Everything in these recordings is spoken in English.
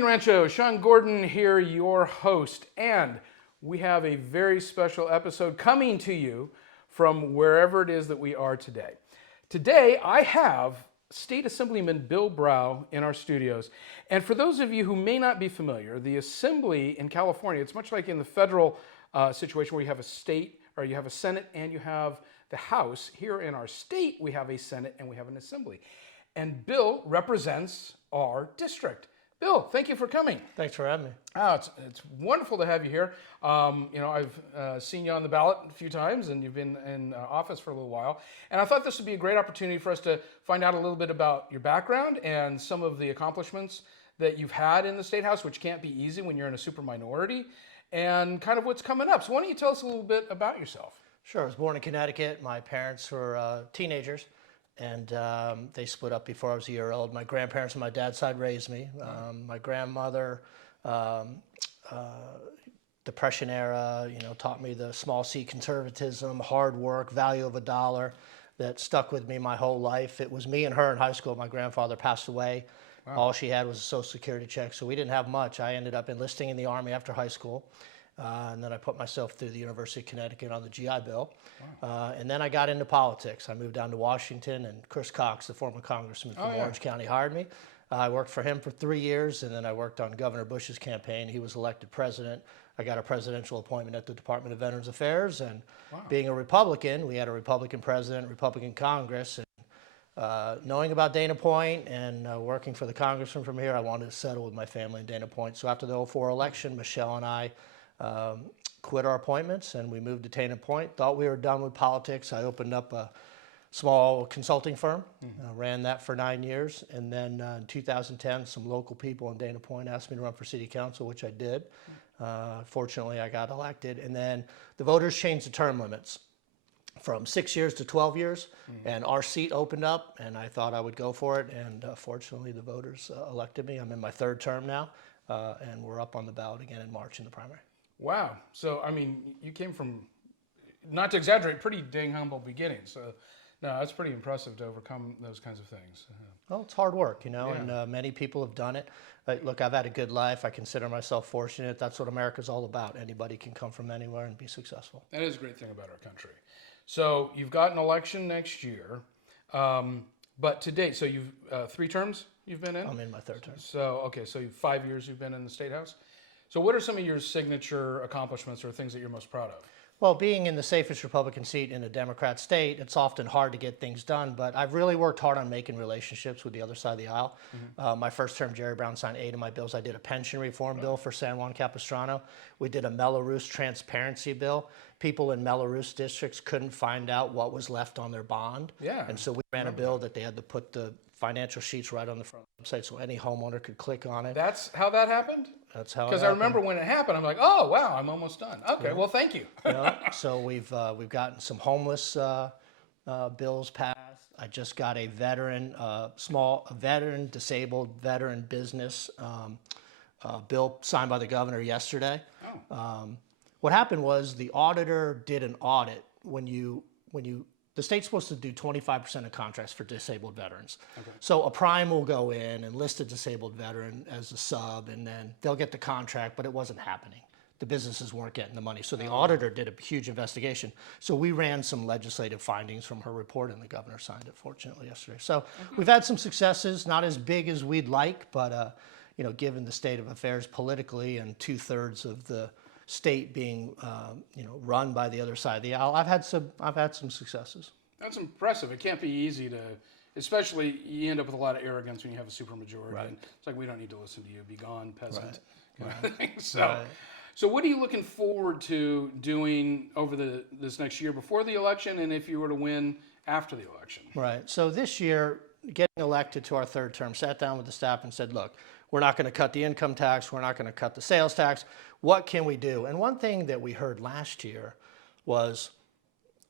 morning, Rancho. Shawn Gordon here, your host, and we have a very special episode coming to you from wherever it is that we are today. Today, I have State Assemblyman Bill Brough in our studios. And for those of you who may not be familiar, the Assembly in California, it's much like in the federal situation where you have a state, or you have a Senate and you have the House. Here in our state, we have a Senate and we have an Assembly. And Bill represents our district. Bill, thank you for coming. Thanks for having me. Oh, it's wonderful to have you here. I've seen you on the ballot a few times, and you've been in office for a little while. And I thought this would be a great opportunity for us to find out a little bit about your background and some of the accomplishments that you've had in the State House, which can't be easy when you're in a super minority, and kind of what's coming up. So why don't you tell us a little bit about yourself? Sure. I was born in Connecticut. My parents were teenagers, and they split up before I was a year old. My grandparents on my dad's side raised me. My grandmother, Depression era, taught me the small C conservatism, hard work, value of a dollar that stuck with me my whole life. It was me and her in high school. My grandfather passed away. Wow. All she had was a Social Security check, so we didn't have much. I ended up enlisting in the Army after high school. And then I put myself through the University of Connecticut on the GI Bill. Wow. And then I got into politics. I moved down to Washington, and Chris Cox, the former congressman from Orange County, hired me. I worked for him for 3 years, and then I worked on Governor Bush's campaign. He was elected president. I got a presidential appointment at the Department of Veterans Affairs. And being a Republican, we had a Republican president, Republican Congress. And knowing about Dana Point and working for the congressman from here, I wanted to settle with my family in Dana Point. So after the 2004 election, Michelle and I quit our appointments, and we moved to Dana Point. Thought we were done with politics. I opened up a small consulting firm, ran that for 9 years, and then in 2010, some local people in Dana Point asked me to run for city council, which I did. Fortunately, I got elected, and then the voters changed the term limits from 6 years to 12 years, and our seat opened up, and I thought I would go for it, and fortunately, the voters elected me. I'm in my third term now, and we're up on the ballot again in March in the primary. Wow. So, I mean, you came from, not to exaggerate, pretty dang humble beginnings. So, no, that's pretty impressive to overcome those kinds of things. Well, it's hard work, and many people have done it. Look, I've had a good life. I consider myself fortunate. That's what America's all about. Anybody can come from anywhere and be successful. That is a great thing about our country. So, you've got an election next year, but to date, so you've 3 terms you've been in? I'm in my third term. So, okay, so 5 years you've been in the State House. So what are some of your signature accomplishments or things that you're most proud of? Well, being in the safest Republican seat in a Democrat state, it's often hard to get things done, but I've really worked hard on making relationships with the other side of the aisle. My first term, Jerry Brown signed 8 of my bills. I did a pension reform bill for San Juan Capistrano. We did a Mello-Roos transparency bill. People in Mello-Roos districts couldn't find out what was left on their bond. Yeah. And so we ran a bill that they had to put the financial sheets right on the front website so any homeowner could click on it. That's how that happened? That's how it happened. Because I remember when it happened, I'm like, oh, wow, I'm almost done. Okay, well, thank you. So we've gotten some homeless bills passed. I just got a veteran, disabled veteran business bill signed by the governor yesterday. What happened was the auditor did an audit the state's supposed to do 25% of contracts for disabled veterans. Okay. So a prime will go in and list a disabled veteran as a sub, and then they'll get the contract, but it wasn't happening. The businesses weren't getting the money. So the auditor did a huge investigation. So we ran some legislative findings from her report, and the governor signed it, fortunately, yesterday. So we've had some successes, not as big as we'd like, but given the state of affairs politically and 2/3 of the state being run by the other side of the aisle, I've had some successes. That's impressive. It can't be easy to, especially you end up with a lot of arrogance when you have a supermajority. Right. And it's like, we don't need to listen to you. Be gone, peasant. Right. Kind of thing. So what are you looking forward to doing over this next year before the election, and if you were to win after the election? Right. So this year, getting elected to our third term, sat down with the staff and said, look, we're not going to cut the income tax. We're not going to cut the sales tax. What can we do? And one thing that we heard last year was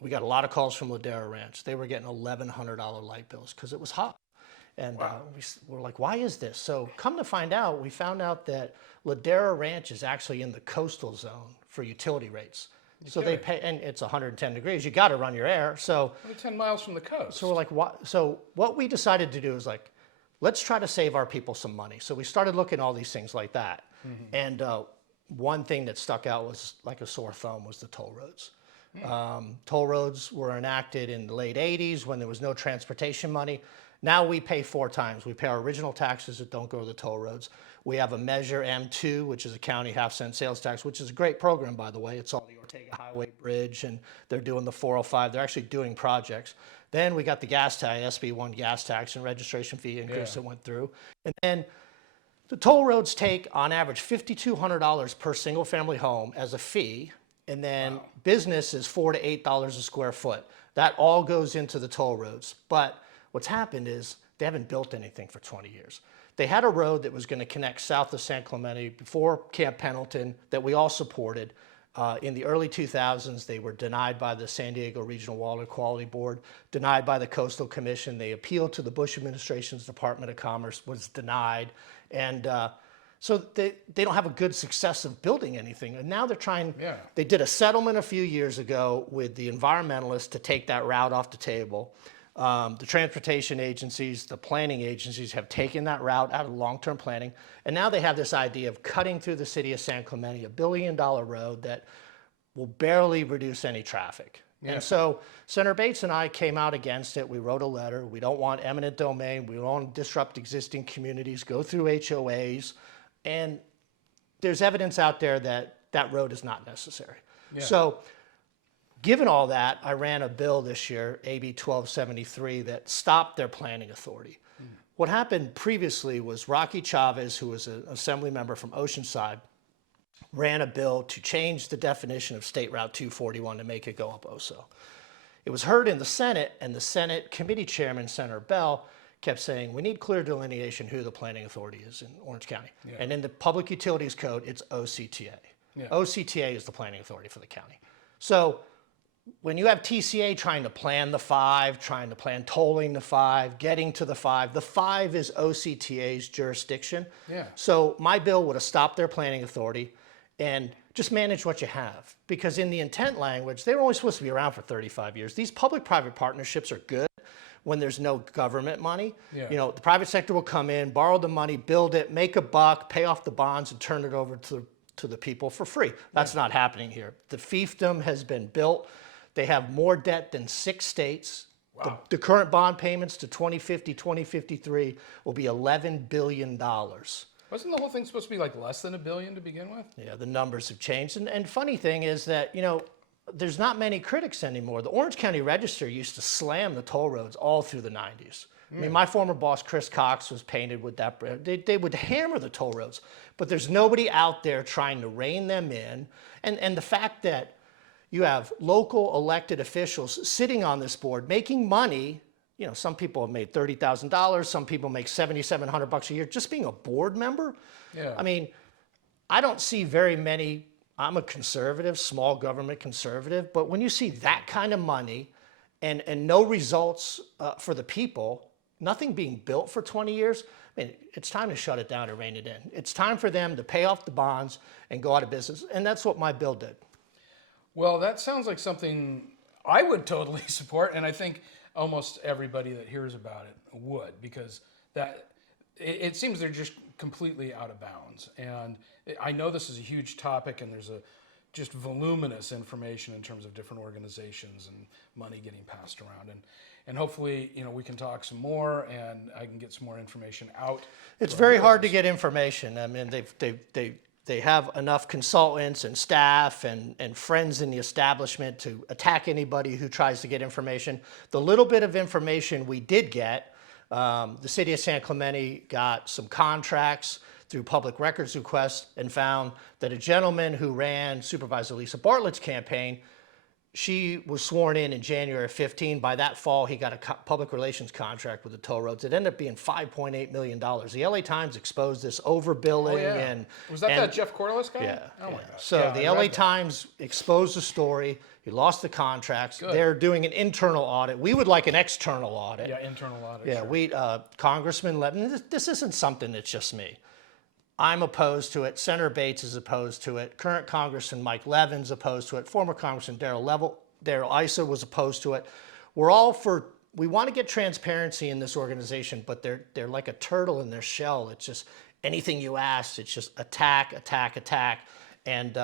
we got a lot of calls from Ladera Ranch. They were getting $1,100 light bills because it was hot. And we're like, why is this? So come to find out, we found out that Ladera Ranch is actually in the coastal zone for utility rates. So they pay, and it's 110 degrees. You got to run your air. So only 10 miles from the coast. So we're like, what? So what we decided to do is like, let's try to save our people some money. So we started looking at all these things like that. And one thing that stuck out was like a sore thumb was the toll roads. Toll roads were enacted in the late 80s when there was no transportation money. Now we pay 4 times. We pay our original taxes that don't go to the toll roads. We have a Measure M2, which is a county half-cent sales tax, which is a great program, by the way. It's on the Ortega Highway Bridge, and they're doing the 405. They're actually doing projects. Then we got the gas tax, SB1 gas tax and registration fee increase that went through. And then the toll roads take, on average, $5,200 per single-family home as a fee, and then business is $4 to $8 a square foot. That all goes into the toll roads. But what's happened is they haven't built anything for 20 years. They had a road that was going to connect south of San Clemente before Camp Pendleton that we all supported. In the early 2000s, they were denied by the San Diego Regional Water Quality Board, denied by the Coastal Commission. They appealed to the Bush administration's Department of Commerce, was denied. And so they don't have a good success of building anything. And now they're trying, they did a settlement a few years ago with the environmentalists to take that route off the table. The transportation agencies, the planning agencies have taken that route out of long-term planning. And now they have this idea of cutting through the city of San Clemente, $1 billion road that will barely reduce any traffic. And so Senator Bates and I came out against it. We wrote a letter. We don't want eminent domain. We don't want to disrupt existing communities, go through HOAs. And there's evidence out there that that road is not necessary. So given all that, I ran a bill this year, AB 1273, that stopped their planning authority. What happened previously was Rocky Chavez, who was an assembly member from Oceanside, ran a bill to change the definition of State Route 241 to make it go up OSO. It was heard in the Senate, and the Senate committee chairman, Senator Bell, kept saying, we need clear delineation who the planning authority is in Orange County. And in the Public Utilities Code, it's OCTA. OCTA is the planning authority for the county. So when you have TCA trying to plan the 5, trying to plan tolling the 5, getting to the 5 is OCTA's jurisdiction. So my bill would have stopped their planning authority and just manage what you have. Because in the intent language, they were only supposed to be around for 35 years. These public-private partnerships are good when there's no government money. You know, the private sector will come in, borrow the money, build it, make a buck, pay off the bonds, and turn it over to the people for free. That's not happening here. The fiefdom has been built. They have more debt than 6 states. The current bond payments to 2050, 2053 will be $11 billion. Wasn't the whole thing supposed to be like less than $1 billion to begin with? Yeah, the numbers have changed. And funny thing is that, you know, there's not many critics anymore. The Orange County Register used to slam the toll roads all through the 90s. I mean, my former boss, Chris Cox, was painted with that. They would hammer the toll roads, but there's nobody out there trying to rein them in. And the fact that you have local elected officials sitting on this board making money, you know, some people have made $30,000, some people make $7,700 a year just being a board member. I mean, I don't see very many. I'm a conservative, small government conservative, but when you see that kind of money and no results for the people, nothing being built for 20 years, I mean, it's time to shut it down and rein it in. It's time for them to pay off the bonds and go out of business, and that's what my bill did. Well, that sounds like something I would totally support, and I think almost everybody that hears about it would, because it seems they're just completely out of bounds. And I know this is a huge topic, and there's just voluminous information in terms of different organizations and money getting passed around. And hopefully, you know, we can talk some more, and I can get some more information out. It's very hard to get information. I mean, they have enough consultants and staff and friends in the establishment to attack anybody who tries to get information. The little bit of information we did get, the city of San Clemente got some contracts through public records requests and found that a gentleman who ran Supervisor Lisa Bartlett's campaign, she was sworn in January of 15. By that fall, he got a public relations contract with the toll roads. It ended up being $5.8 million. The LA Times exposed this overbilling. And was that Jeff Corliss guy? Yeah. Oh my God. So the LA Times exposed the story. He lost the contracts. They're doing an internal audit. We would like an external audit. Yeah, internal audit. Yeah, sure. Congressman Levin, this isn't something that's just me. I'm opposed to it. Senator Bates is opposed to it. Current Congressman Mike Levin's opposed to it. Former Congressman Darrell Issa was opposed to it. We're all for we want to get transparency in this organization, but they're like a turtle in their shell. It's just anything you ask, it's just attack, attack, attack. And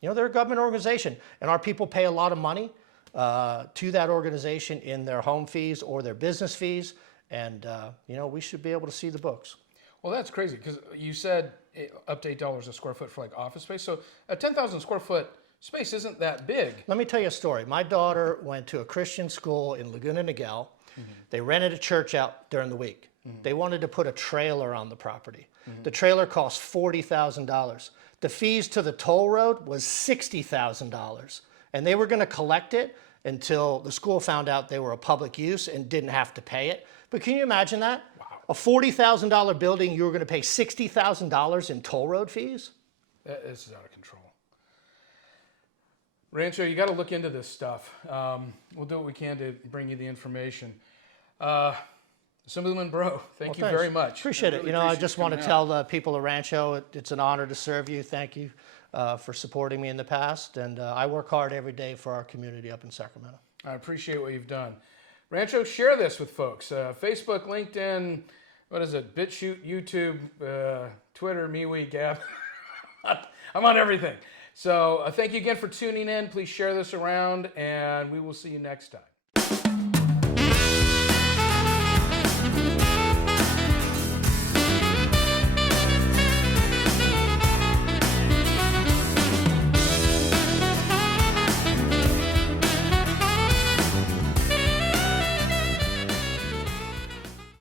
you know, they're a government organization, and our people pay a lot of money to that organization in their home fees or their business fees. And you know, we should be able to see the books. Well, that's crazy because you said up to $8 a square foot for like office space. So a 10,000 square foot space isn't that big. Let me tell you a story. My daughter went to a Christian school in Laguna Niguel. They rented a church out during the week. They wanted to put a trailer on the property. The trailer cost $40,000. The fees to the toll road was $60,000. And they were going to collect it until the school found out they were a public use and didn't have to pay it. But can you imagine that? Wow. A $40,000 building, you were going to pay $60,000 in toll road fees? This is out of control. Rancho, you got to look into this stuff. We'll do what we can to bring you the information. Assemblyman Broughs, thank you very much. Appreciate it. Really You know, I appreciate just you want to coming tell the people of Rancho, it's an honor to serve you. Thank you for supporting me in the past. And I work hard every day for our community up in Sacramento. I appreciate what you've done. Rancho, share this with folks. Facebook, LinkedIn, what is it? BitChute, YouTube, Twitter, MeWe, Gab. I'm on everything. So thank you again for tuning in. Please share this around, and we will see you next time.